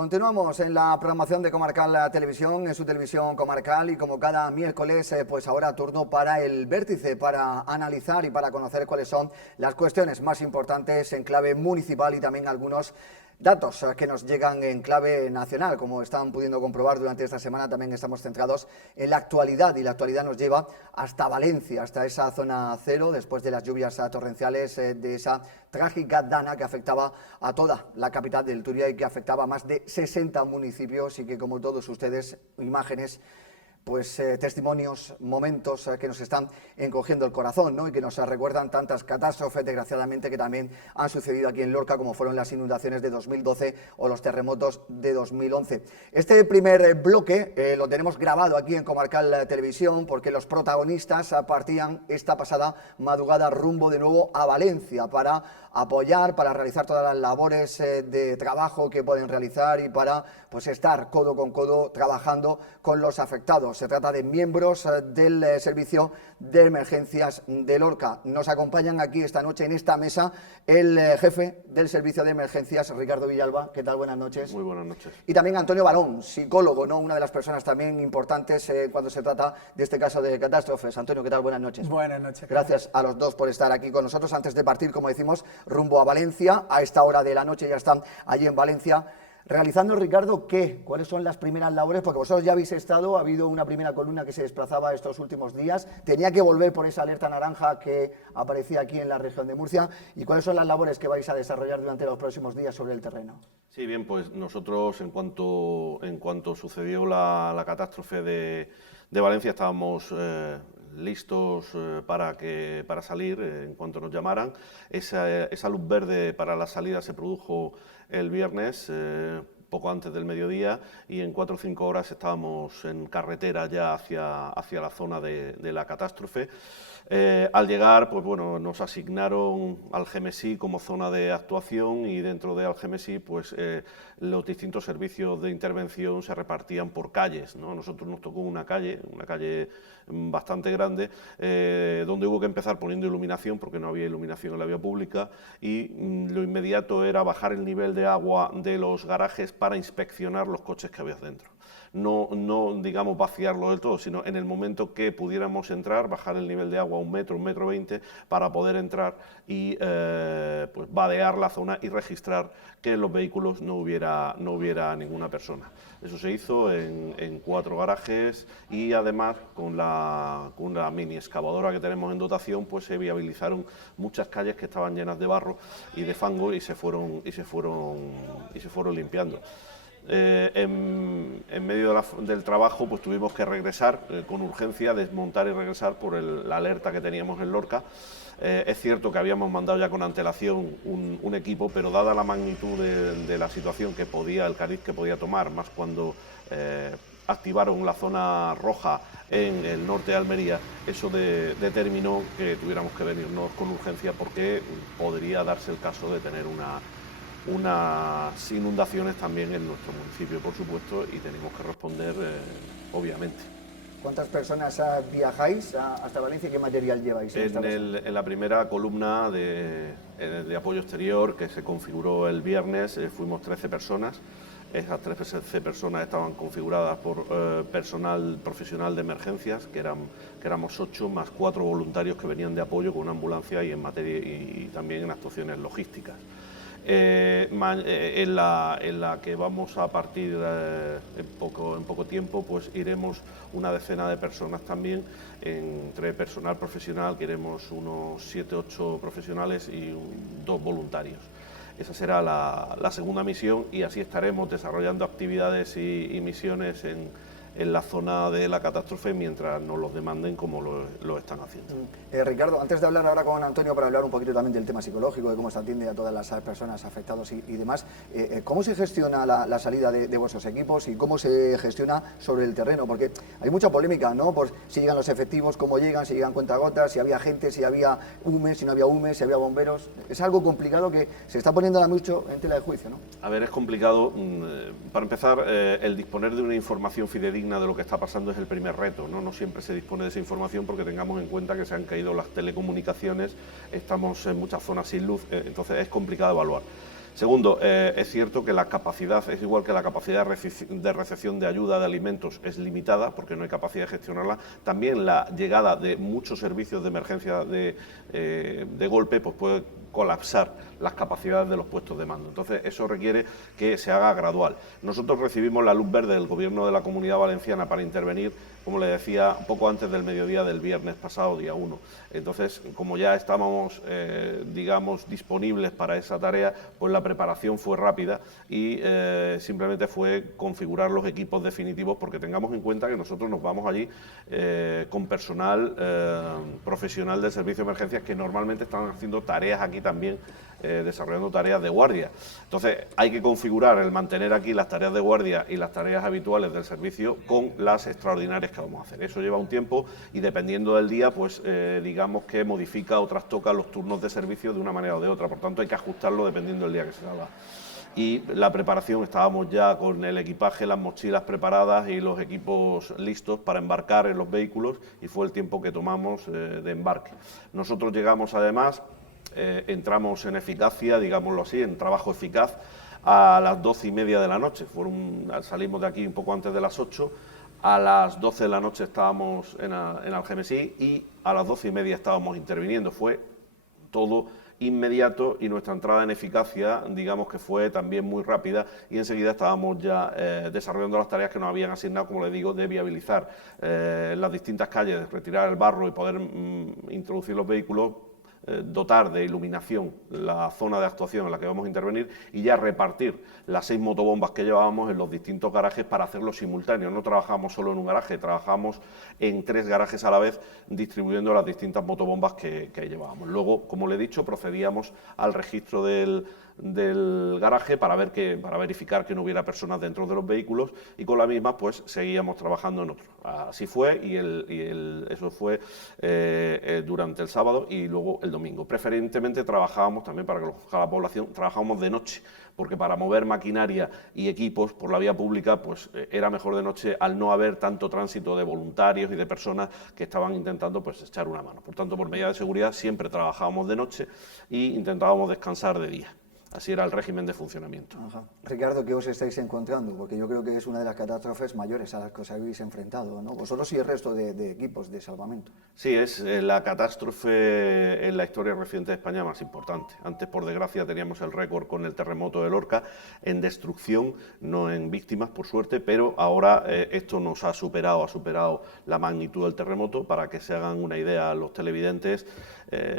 Continuamos en la programación de Comarcal Televisión, en su televisión comarcal, y como cada miércoles, pues ahora turno para el vértice, para analizar y para conocer cuáles son las cuestiones más importantes en clave municipal y también algunos datos que nos llegan en clave nacional. Como están pudiendo comprobar durante esta semana, también estamos centrados en la actualidad, y la actualidad nos lleva hasta Valencia, hasta esa zona cero, después de las lluvias torrenciales, de esa trágica dana que afectaba a toda la capital del Turia y que afectaba a más de 60 municipios, y que, como todos ustedes, imágenes, pues testimonios, momentos que nos están encogiendo el corazón, ¿no? Y que nos recuerdan tantas catástrofes, desgraciadamente, que también han sucedido aquí en Lorca, como fueron las inundaciones de 2012 o los terremotos de 2011. Este primer bloque lo tenemos grabado aquí en Comarcal Televisión, porque los protagonistas partían esta pasada madrugada rumbo de nuevo a Valencia para apoyar, para realizar todas las labores de trabajo que pueden realizar y para, pues, estar codo con codo trabajando con los afectados. Se trata de miembros del Servicio de Emergencias de Lorca. Nos acompañan aquí esta noche en esta mesa el jefe del Servicio de Emergencias, Ricardo Villalba. ¿Qué tal? Buenas noches. Muy buenas noches. Y también Antonio Barón, psicólogo, ¿no? Una de las personas también importantes cuando se trata de este caso de catástrofes. Antonio, ¿qué tal? Buenas noches. Buenas noches. Gracias a los dos por estar aquí con nosotros. Antes de partir, como decimos, rumbo a Valencia, a esta hora de la noche ya están allí en Valencia. Realizando, Ricardo, ¿qué? ¿Cuáles son las primeras labores? Porque vosotros ya habéis estado, ha habido una primera columna que se desplazaba estos últimos días, tenía que volver por esa alerta naranja que aparecía aquí en la región de Murcia. ¿Y cuáles son las labores que vais a desarrollar durante los próximos días sobre el terreno? Sí, bien, pues nosotros en cuanto sucedió la catástrofe de Valencia estábamos listos para salir en cuanto nos llamaran. Esa luz verde para la salida se produjo el viernes, poco antes del mediodía, y en 4 o 5 horas estábamos en carretera ya hacia la zona de la catástrofe. Al llegar, pues bueno, nos asignaron Algemesí como zona de actuación, y dentro de Algemesí, pues los distintos servicios de intervención se repartían por calles, ¿no? Nosotros nos tocó una calle bastante grande, donde hubo que empezar poniendo iluminación, porque no había iluminación en la vía pública, y lo inmediato era bajar el nivel de agua de los garajes para inspeccionar los coches que había dentro. No digamos vaciarlo del todo, sino en el momento que pudiéramos entrar, bajar el nivel de agua a 1 metro, 1,20 m, para poder entrar y pues vadear la zona y registrar que en los vehículos no hubiera ninguna persona. Eso se hizo en 4 garajes, y además con la mini excavadora que tenemos en dotación, pues se viabilizaron muchas calles que estaban llenas de barro y de fango, y se fueron limpiando. En medio del trabajo, pues tuvimos que regresar con urgencia, desmontar y regresar por la alerta que teníamos en Lorca. Es cierto que habíamos mandado ya con antelación un equipo, pero dada la magnitud de la situación que el cariz que podía tomar, más cuando activaron la zona roja en el norte de Almería, eso determinó que tuviéramos que venirnos con urgencia, porque podría darse el caso de tener unas inundaciones también en nuestro municipio, por supuesto, y tenemos que responder, obviamente. ¿Cuántas personas viajáis hasta Valencia y qué material lleváis? En la primera columna de apoyo exterior, que se configuró el viernes, fuimos 13 personas. Esas 13 personas estaban configuradas por personal profesional de emergencias, que éramos 8, más 4 voluntarios que venían de apoyo con una ambulancia y también en actuaciones logísticas. En la que vamos a partir en poco tiempo, pues iremos una decena de personas también, entre personal profesional, que iremos unos 7 o 8 profesionales y 2 voluntarios. Esa será la segunda misión, y así estaremos desarrollando actividades y misiones en la zona de la catástrofe mientras nos los demanden, como lo están haciendo. Ricardo, antes de hablar ahora con Antonio, para hablar un poquito también del tema psicológico, de cómo se atiende a todas las personas afectadas y demás, ¿cómo se gestiona la salida de vuestros equipos y cómo se gestiona sobre el terreno? Porque hay mucha polémica, ¿no? Por si llegan los efectivos, cómo llegan, si llegan cuentagotas, si había gente, si había UME, si no había UME, si había bomberos. Es algo complicado que se está poniendo mucho en tela de juicio, ¿no? A ver, es complicado. Para empezar, el disponer de una información fidedigna de lo que está pasando es el primer reto, ¿no? No siempre se dispone de esa información, porque tengamos en cuenta que se han caído las telecomunicaciones, estamos en muchas zonas sin luz, entonces es complicado evaluar. Segundo, es cierto que la capacidad, es igual que la capacidad de recepción de ayuda de alimentos es limitada, porque no hay capacidad de gestionarla, también la llegada de muchos servicios de emergencia de golpe pues puede colapsar las capacidades de los puestos de mando. Entonces, eso requiere que se haga gradual. Nosotros recibimos la luz verde del Gobierno de la Comunidad Valenciana para intervenir, como le decía, poco antes del mediodía del viernes pasado, día 1. Entonces, como ya estábamos, digamos, disponibles para esa tarea, pues la preparación fue rápida y simplemente fue configurar los equipos definitivos, porque tengamos en cuenta que nosotros nos vamos allí con personal profesional del Servicio de Emergencias que normalmente están haciendo tareas aquí también, desarrollando tareas de guardia. Entonces, hay que configurar el mantener aquí las tareas de guardia y las tareas habituales del servicio con las extraordinarias que vamos a hacer. Eso lleva un tiempo y dependiendo del día, pues digamos que modifica o trastoca los turnos de servicio de una manera o de otra. Por tanto, hay que ajustarlo dependiendo del día que se salga. Y la preparación, estábamos ya con el equipaje, las mochilas preparadas y los equipos listos para embarcar en los vehículos y fue el tiempo que tomamos de embarque. Nosotros llegamos además, entramos en eficacia, digámoslo así, en trabajo eficaz a las 12:30 de la noche. Salimos de aquí un poco antes de las 8, a las 12 de la noche estábamos en Algemesí y a las 12:30 estábamos interviniendo. Fue todo inmediato y nuestra entrada en eficacia, digamos que fue también muy rápida y enseguida estábamos ya desarrollando las tareas que nos habían asignado, como les digo, de viabilizar las distintas calles, retirar el barro y poder introducir los vehículos, dotar de iluminación la zona de actuación en la que vamos a intervenir y ya repartir las 6 motobombas que llevábamos en los distintos garajes para hacerlo simultáneo. No trabajamos solo en un garaje, trabajamos en 3 garajes a la vez distribuyendo las distintas motobombas que llevábamos. Luego, como le he dicho, procedíamos al registro del garaje para verificar que no hubiera personas dentro de los vehículos y con la misma pues seguíamos trabajando en otro. Así fue y eso fue durante el sábado y luego el domingo. Preferentemente trabajábamos también, para que lo conozca la población, trabajábamos de noche, porque para mover maquinaria y equipos por la vía pública pues era mejor de noche al no haber tanto tránsito de voluntarios y de personas que estaban intentando pues echar una mano. Por tanto, por medida de seguridad siempre trabajábamos de noche e intentábamos descansar de día. Así era el régimen de funcionamiento. Ajá. Ricardo, ¿qué os estáis encontrando? Porque yo creo que es una de las catástrofes mayores a las que os habéis enfrentado, ¿no? Vosotros y el resto de equipos de salvamento. Sí, es la catástrofe en la historia reciente de España más importante. Antes, por desgracia, teníamos el récord con el terremoto de Lorca en destrucción, no en víctimas, por suerte, pero ahora esto nos ha superado la magnitud del terremoto. Para que se hagan una idea los televidentes,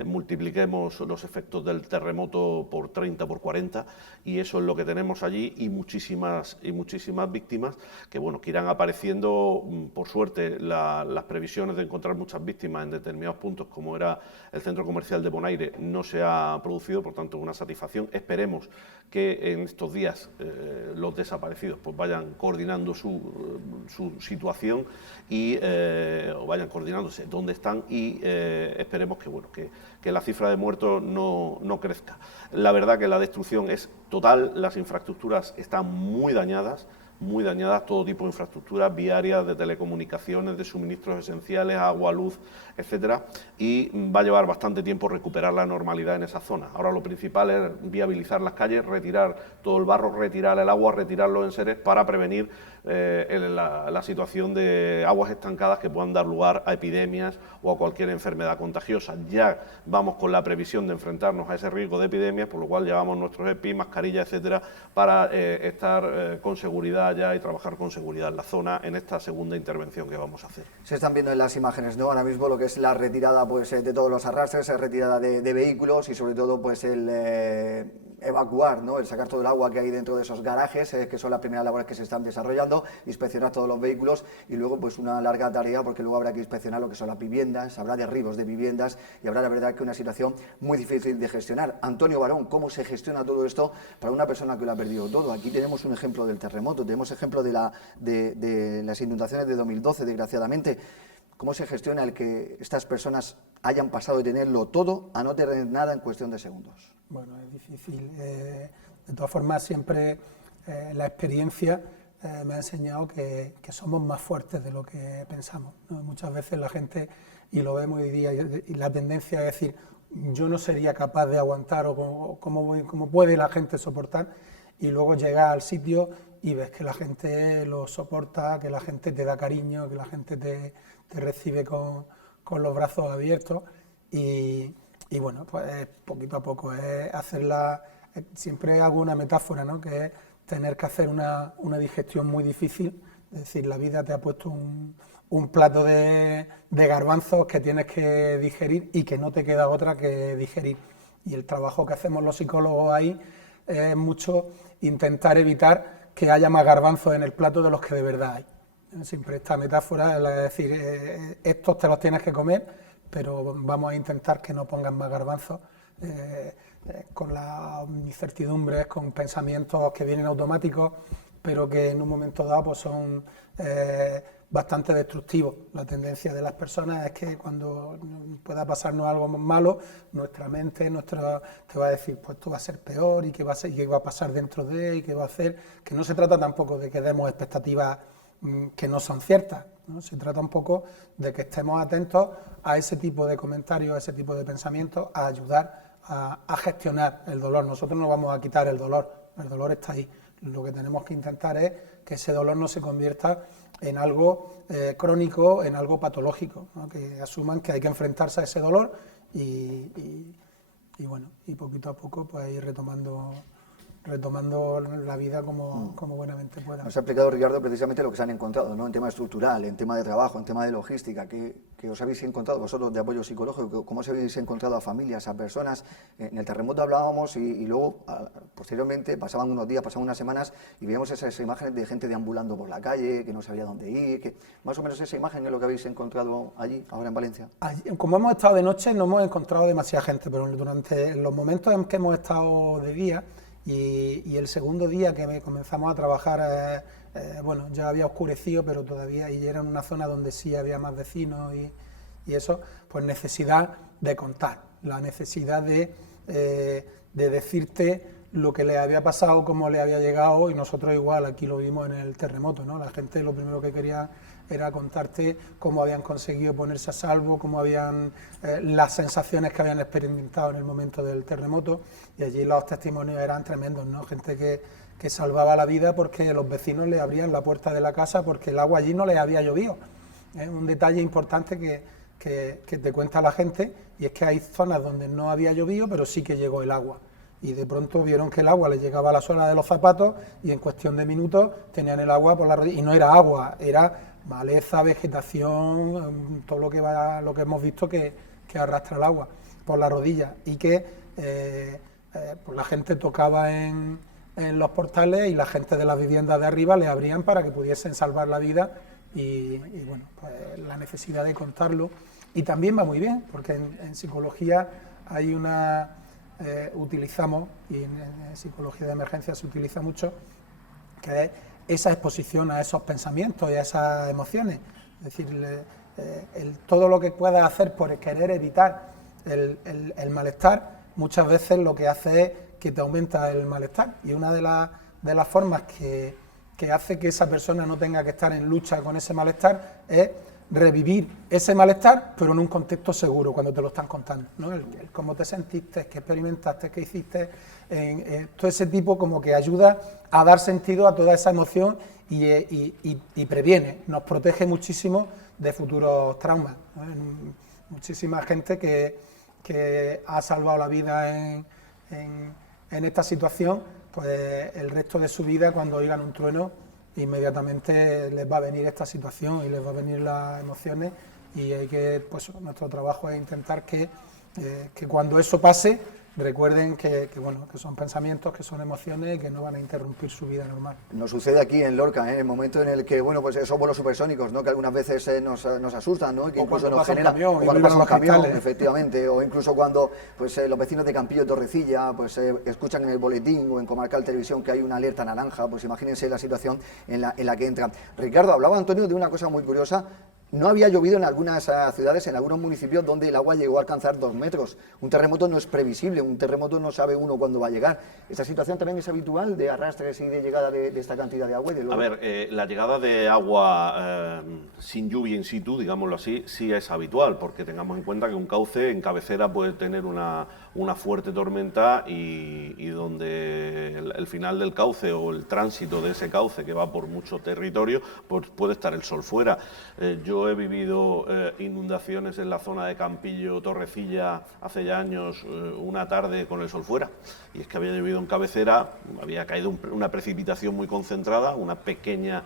multipliquemos los efectos del terremoto por 30, por 40, y eso es lo que tenemos allí, y muchísimas víctimas que, bueno, que irán apareciendo. Por suerte, las previsiones de encontrar muchas víctimas en determinados puntos, como era el centro comercial de Bonaire, no se ha producido, por tanto, una satisfacción. Esperemos que en estos días los desaparecidos pues vayan coordinando su situación y o vayan coordinándose dónde están y esperemos que, bueno, que la cifra de muertos no crezca. La verdad que la destrucción es total, las infraestructuras están muy dañadas, todo tipo de infraestructuras viarias, de telecomunicaciones, de suministros esenciales, agua, luz, etcétera, y va a llevar bastante tiempo recuperar la normalidad en esa zona. Ahora lo principal es viabilizar las calles, retirar todo el barro, retirar el agua, retirar los enseres para prevenir la situación de aguas estancadas que puedan dar lugar a epidemias o a cualquier enfermedad contagiosa. Ya vamos con la previsión de enfrentarnos a ese riesgo de epidemias, por lo cual llevamos nuestros EPI, mascarillas, etcétera, para estar con seguridad ya y trabajar con seguridad en la zona en esta segunda intervención que vamos a hacer. Se están viendo en las imágenes, ¿no? Ahora mismo lo que es la retirada pues de todos los arrastres, retirada de vehículos y sobre todo pues el evacuar, ¿no? El sacar todo el agua que hay dentro de esos garajes, que son las primeras labores que se están desarrollando, inspeccionar todos los vehículos y luego pues una larga tarea, porque luego habrá que inspeccionar lo que son las viviendas, habrá derribos de viviendas y habrá la verdad que una situación muy difícil de gestionar. Antonio Barón, ¿cómo se gestiona todo esto para una persona que lo ha perdido todo? Aquí tenemos un ejemplo del terremoto, tenemos ejemplo de las inundaciones de 2012, desgraciadamente. ¿Cómo se gestiona el que estas personas hayan pasado de tenerlo todo a no tener nada en cuestión de segundos? Bueno, es difícil. De todas formas, siempre la experiencia me ha enseñado que somos más fuertes de lo que pensamos, ¿no? Muchas veces la gente, y lo vemos hoy día, y la tendencia es decir, yo no sería capaz de aguantar o cómo puede la gente soportar, y luego llegas al sitio y ves que la gente lo soporta, que la gente te da cariño, que la gente te recibe con los brazos abiertos y bueno, pues poquito a poco es hacerla. Siempre hago una metáfora, ¿no?, que es tener que hacer una digestión muy difícil, es decir, la vida te ha puesto un plato de garbanzos que tienes que digerir y que no te queda otra que digerir. Y el trabajo que hacemos los psicólogos ahí es mucho intentar evitar que haya más garbanzos en el plato de los que de verdad hay. Siempre esta metáfora es decir, estos te los tienes que comer, pero vamos a intentar que no pongan más garbanzos, con las incertidumbres, con pensamientos que vienen automáticos, pero que en un momento dado pues son bastante destructivos. La tendencia de las personas es que cuando pueda pasarnos algo malo, nuestra mente te va a decir, pues esto va a ser peor, y qué va a pasar dentro de, y qué va a hacer, que no se trata tampoco de que demos expectativas que no son ciertas, ¿no? Se trata un poco de que estemos atentos a ese tipo de comentarios, a ese tipo de pensamientos, a ayudar a gestionar el dolor. Nosotros no vamos a quitar el dolor está ahí. Lo que tenemos que intentar es que ese dolor no se convierta en algo crónico, en algo patológico, ¿no? Que asuman que hay que enfrentarse a ese dolor y bueno, y poquito a poco pues ir retomando la vida como buenamente puedan. Nos ha explicado, Ricardo, precisamente lo que se han encontrado, ¿no?, en tema estructural, en tema de trabajo, en tema de logística, que os habéis encontrado vosotros de apoyo psicológico, cómo os habéis encontrado a familias, a personas. En el terremoto hablábamos y luego, posteriormente, pasaban unos días, pasaban unas semanas y veíamos esas imágenes de gente deambulando por la calle, que no sabía dónde ir, que más o menos esa imagen es lo que habéis encontrado allí, ahora en Valencia. Como hemos estado de noche, no hemos encontrado demasiada gente, pero durante los momentos en que hemos estado de día, y el segundo día que comenzamos a trabajar, bueno, ya había oscurecido, pero todavía, y era en una zona donde sí había más vecinos y eso, pues necesidad de contar, la necesidad de decirte lo que le había pasado, cómo le había llegado, y nosotros igual, aquí lo vimos en el terremoto, ¿no? La gente lo primero que quería era contarte cómo habían conseguido ponerse a salvo, cómo habían las sensaciones que habían experimentado en el momento del terremoto, y allí los testimonios eran tremendos, ¿no? Gente que salvaba la vida porque los vecinos le abrían la puerta de la casa porque el agua allí no les había llovido. Es un detalle importante que te cuenta la gente, y es que hay zonas donde no había llovido, pero sí que llegó el agua. Y de pronto vieron que el agua les llegaba a la suela de los zapatos y en cuestión de minutos tenían el agua por la rodilla. Y no era agua, era maleza, vegetación, todo lo que hemos visto que arrastra el agua por la rodilla, y que pues la gente tocaba en los portales y la gente de las viviendas de arriba le abrían para que pudiesen salvar la vida, y bueno, pues la necesidad de contarlo. Y también va muy bien, porque en psicología hay utilizamos, y en psicología de emergencia se utiliza mucho, que es esa exposición a esos pensamientos y a esas emociones. Es decir, todo lo que puedas hacer por querer evitar el malestar, muchas veces lo que hace es que te aumenta el malestar. Y una de las formas que hace que esa persona no tenga que estar en lucha con ese malestar es revivir ese malestar, pero en un contexto seguro, cuando te lo están contando, ¿no? El cómo te sentiste, qué experimentaste, qué hiciste, todo ese tipo como que ayuda a dar sentido a toda esa emoción y previene, nos protege muchísimo de futuros traumas, ¿no? Muchísima gente que ha salvado la vida en esta situación, pues el resto de su vida, cuando oigan un trueno, inmediatamente les va a venir esta situación y les va a venir las emociones, y hay que, pues nuestro trabajo es intentar que cuando eso pase recuerden que son pensamientos, que son emociones y que no van a interrumpir su vida normal. Nos sucede aquí en Lorca, en el momento en el que, bueno, pues esos vuelos supersónicos, ¿no?, que algunas veces nos asustan, ¿no?, y que incluso nos generan, o cuando pasa un camión, efectivamente, o incluso cuando pues los vecinos de Campillo, Torrecilla, pues escuchan en el boletín o en Comarcal Televisión que hay una alerta naranja, pues imagínense la situación en la que entran. Ricardo, hablaba Antonio de una cosa muy curiosa, No había llovido en algunas ciudades, en algunos municipios donde el agua llegó a alcanzar 2 metros. Un terremoto no es previsible, un terremoto no sabe uno cuándo va a llegar. ¿Esta situación también es habitual de arrastres y de llegada de esta cantidad de agua? A ver, la llegada de agua sin lluvia in situ, digámoslo así, sí es habitual, porque tengamos en cuenta que un cauce en cabecera puede tener una fuerte tormenta y donde el final del cauce o el tránsito de ese cauce que va por mucho territorio, pues puede estar el sol fuera. Yo he vivido inundaciones en la zona de Campillo, Torrecilla, hace ya años, una tarde con el sol fuera. Y es que había llovido en cabecera, había caído una precipitación muy concentrada, una pequeña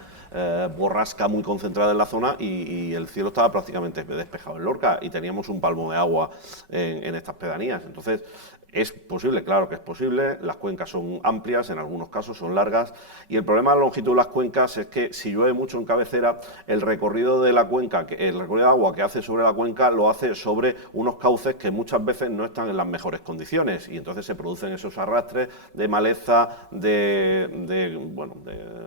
borrasca muy concentrada en la zona y el cielo estaba prácticamente despejado en Lorca y teníamos un palmo de agua en estas pedanías. Entonces, es posible, claro que es posible, las cuencas son amplias, en algunos casos son largas, y el problema de la longitud de las cuencas es que si llueve mucho en cabecera, el recorrido de la cuenca, el recorrido de agua que hace sobre la cuenca lo hace sobre unos cauces que muchas veces no están en las mejores condiciones, y entonces se producen esos arrastres de maleza, de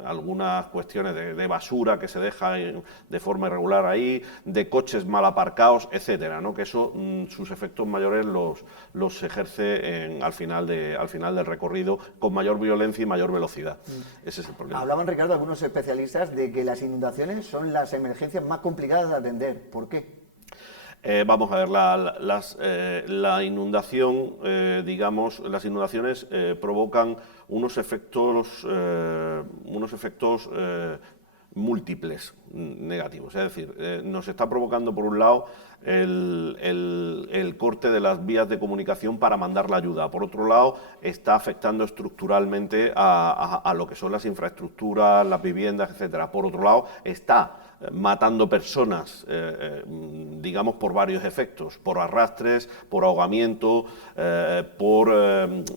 algunas cuestiones de basura que se deja de forma irregular ahí, de coches mal aparcados, etcétera, ¿no? Que eso, sus efectos mayores los ejerce al final del recorrido con mayor violencia y mayor velocidad. Ese es el problema. Hablaban, Ricardo, algunos especialistas de que las inundaciones son las emergencias más complicadas de atender. ¿Por qué? Vamos a ver, la inundación, las inundaciones provocan unos efectos múltiples negativos. Es decir, nos está provocando, por un lado, el corte de las vías de comunicación para mandar la ayuda. Por otro lado, está afectando estructuralmente a lo que son las infraestructuras, las viviendas, etcétera. Por otro lado, está matando personas, digamos, por varios efectos, por arrastres, por ahogamiento,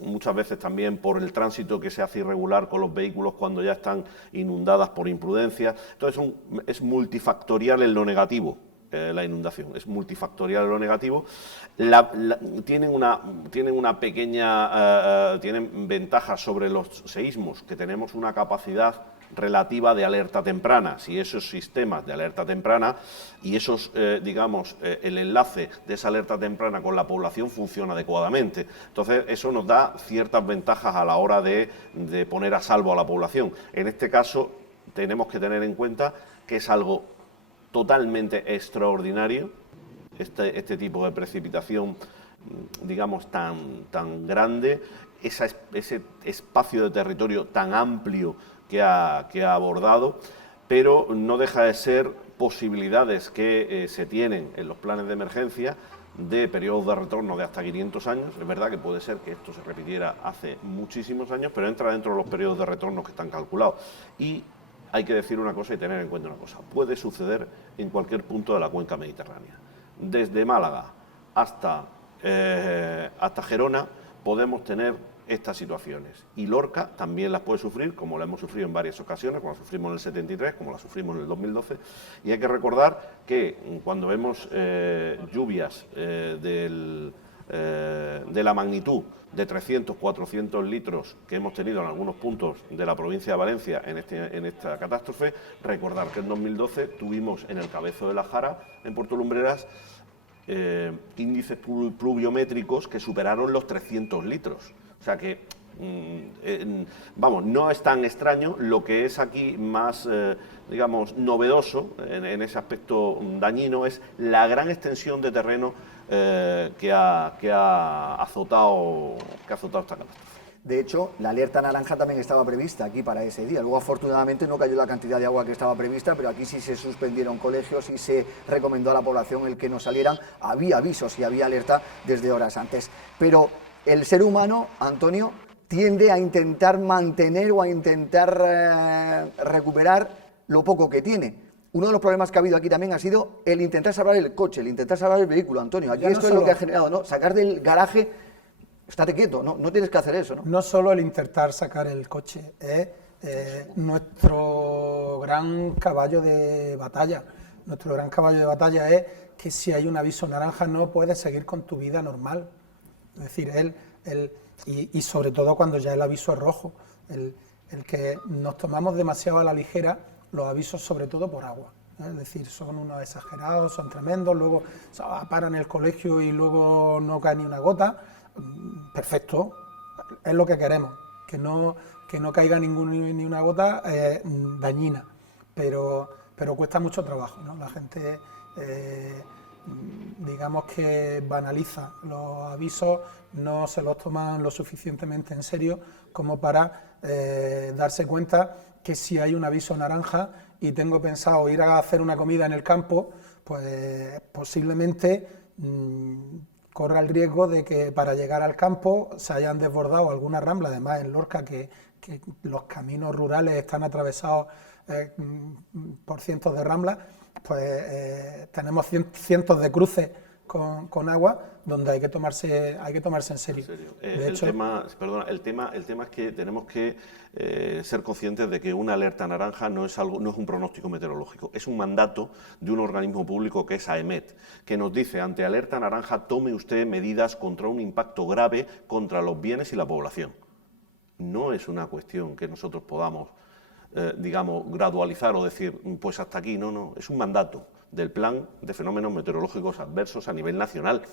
muchas veces también por el tránsito que se hace irregular con los vehículos cuando ya están inundadas por imprudencia. Entonces es multifactorial en lo negativo. La inundación es multifactorial en lo negativo. Tienen ventajas sobre los seísmos, que tenemos una capacidad relativa de alerta temprana. Si esos sistemas de alerta temprana y el enlace de esa alerta temprana con la población funciona adecuadamente. Entonces eso nos da ciertas ventajas a la hora de poner a salvo a la población. En este caso tenemos que tener en cuenta que es algo totalmente extraordinario, este tipo de precipitación, digamos, tan grande, ese espacio de territorio tan amplio que ha abordado, pero no deja de ser posibilidades que se tienen en los planes de emergencia de periodos de retorno de hasta 500 años. Es verdad que puede ser que esto se repitiera hace muchísimos años, pero entra dentro de los periodos de retorno que están calculados. Y hay que decir una cosa y tener en cuenta una cosa: puede suceder en cualquier punto de la cuenca mediterránea. Desde Málaga hasta Gerona podemos tener estas situaciones. Y Lorca también las puede sufrir, como la hemos sufrido en varias ocasiones, como la sufrimos en el 73, como la sufrimos en el 2012. Y hay que recordar que cuando vemos lluvias de la magnitud de 300, 400 litros que hemos tenido en algunos puntos de la provincia de Valencia en esta catástrofe, recordar que en 2012 tuvimos en el Cabezo de la Jara, en Puerto Lumbreras, índices pluviométricos que superaron los 300 litros. O sea que, no es tan extraño. Lo que es aquí más, novedoso en ese aspecto dañino es la gran extensión de terreno que ha azotado esta catástrofe. De hecho, la alerta naranja también estaba prevista aquí para ese día. Luego, afortunadamente, no cayó la cantidad de agua que estaba prevista, pero aquí sí se suspendieron colegios y se recomendó a la población el que no salieran. Había avisos y había alerta desde horas antes. Pero el ser humano, Antonio, tiende a intentar mantener o a intentar recuperar lo poco que tiene. Uno de los problemas que ha habido aquí también ha sido el intentar salvar el coche, el intentar salvar el vehículo, Antonio. Aquí esto es lo que ha generado, ¿no? Sacar del garaje, estate quieto, no tienes que hacer eso, ¿no? No solo el intentar sacar el coche, es nuestro gran caballo de batalla. Nuestro gran caballo de batalla es que si hay un aviso naranja no puedes seguir con tu vida normal. Es decir, y sobre todo cuando ya el aviso es rojo, el que nos tomamos demasiado a la ligera los avisos, sobre todo por agua. Es decir, son unos exagerados, son tremendos, luego o sea, paran el colegio y luego no cae ni una gota. Perfecto, es lo que queremos, que no caiga ni una gota dañina, pero cuesta mucho trabajo, ¿no? La gente, digamos que banaliza los avisos, no se los toman lo suficientemente en serio como para darse cuenta que si hay un aviso naranja y tengo pensado ir a hacer una comida en el campo, pues posiblemente corra el riesgo de que para llegar al campo se hayan desbordado alguna rambla, además en Lorca que los caminos rurales están atravesados por cientos de ramblas, pues tenemos cientos de cruces con agua donde hay que tomarse en serio. El tema es que tenemos que ser conscientes de que una alerta naranja no es un pronóstico meteorológico, es un mandato de un organismo público que es AEMET, que nos dice: ante alerta naranja tome usted medidas contra un impacto grave contra los bienes y la población. No es una cuestión que nosotros podamos, digamos, gradualizar o decir, pues hasta aquí, no, es un mandato del Plan de Fenómenos Meteorológicos Adversos a nivel nacional.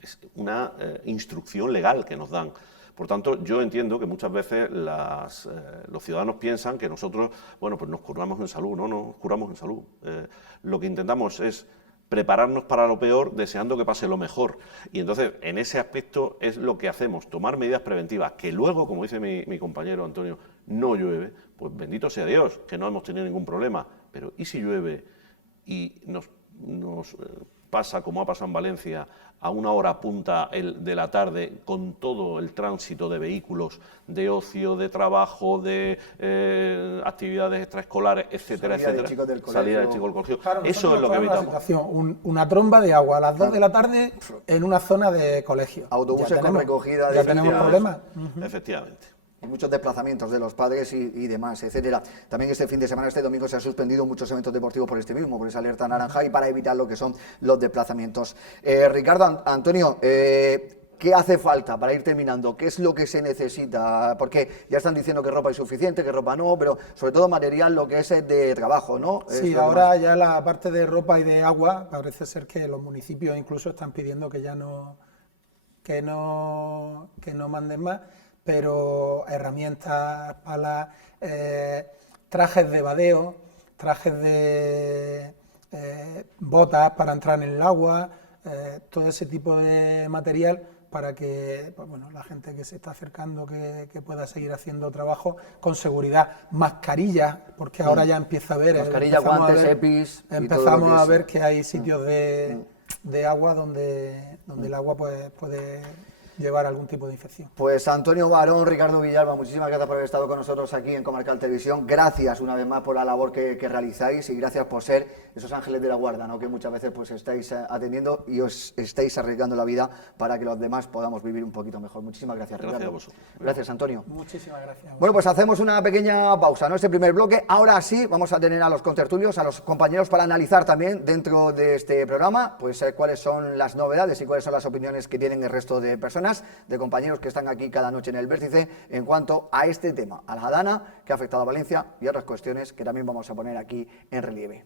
Es una instrucción legal que nos dan. Por tanto, yo entiendo que muchas veces los ciudadanos piensan que nosotros, bueno, pues nos curamos en salud. No nos curamos en salud. Lo que intentamos es prepararnos para lo peor deseando que pase lo mejor. Y entonces, en ese aspecto es lo que hacemos, tomar medidas preventivas, que luego, como dice mi compañero Antonio, no llueve, pues bendito sea Dios, que no hemos tenido ningún problema. Pero ¿y si llueve y nos pasa, como ha pasado en Valencia, a una hora punta de la tarde, con todo el tránsito de vehículos, de ocio, de trabajo, de actividades extraescolares, etcétera, Salida etcétera? De chicos del Salida de chicos del colegio. Claro, eso es lo que evitamos. Una tromba de agua a las 2 de la tarde en una zona de colegio. Autobuses con recogida de ya tenemos problemas. Efectivamente. Y muchos desplazamientos de los padres y demás, etcétera. También este fin de semana, este domingo, se han suspendido muchos eventos deportivos por esa alerta naranja y para evitar lo que son los desplazamientos. Ricardo, Antonio, ¿qué hace falta para ir terminando? ¿Qué es lo que se necesita? Porque ya están diciendo que ropa es suficiente, que ropa no, pero sobre todo material, lo que es de trabajo, ¿no? Sí, ahora ya la parte de ropa y de agua, parece ser que los municipios incluso están pidiendo que ya no manden más, pero herramientas, palas, trajes de vadeo, trajes de botas para entrar en el agua, todo ese tipo de material para que pues bueno, la gente que se está acercando que pueda seguir haciendo trabajo con seguridad. Mascarillas, porque ahora ya empieza a ver... Mascarillas, guantes, EPIs... Empezamos a ver que hay sitios de agua donde el agua pues, puede llevar algún tipo de infección. Pues Antonio Barón, Ricardo Villalba, muchísimas gracias por haber estado con nosotros aquí en Comarcal Televisión. Gracias una vez más por la labor que realizáis y gracias por ser esos ángeles de la guarda, ¿no? Que muchas veces pues estáis atendiendo y os estáis arriesgando la vida para que los demás podamos vivir un poquito mejor. Muchísimas gracias, Ricardo. Gracias a vosotros. Gracias, Antonio. Muchísimas gracias. Bueno, pues hacemos una pequeña pausa, ¿no? Este primer bloque. Ahora sí, vamos a tener a los contertulios, a los compañeros para analizar también dentro de este programa, pues cuáles son las novedades y cuáles son las opiniones que tienen el resto de personas, de compañeros que están aquí cada noche en el Vértice en cuanto a este tema, a la Dana que ha afectado a Valencia y otras cuestiones que también vamos a poner aquí en relieve.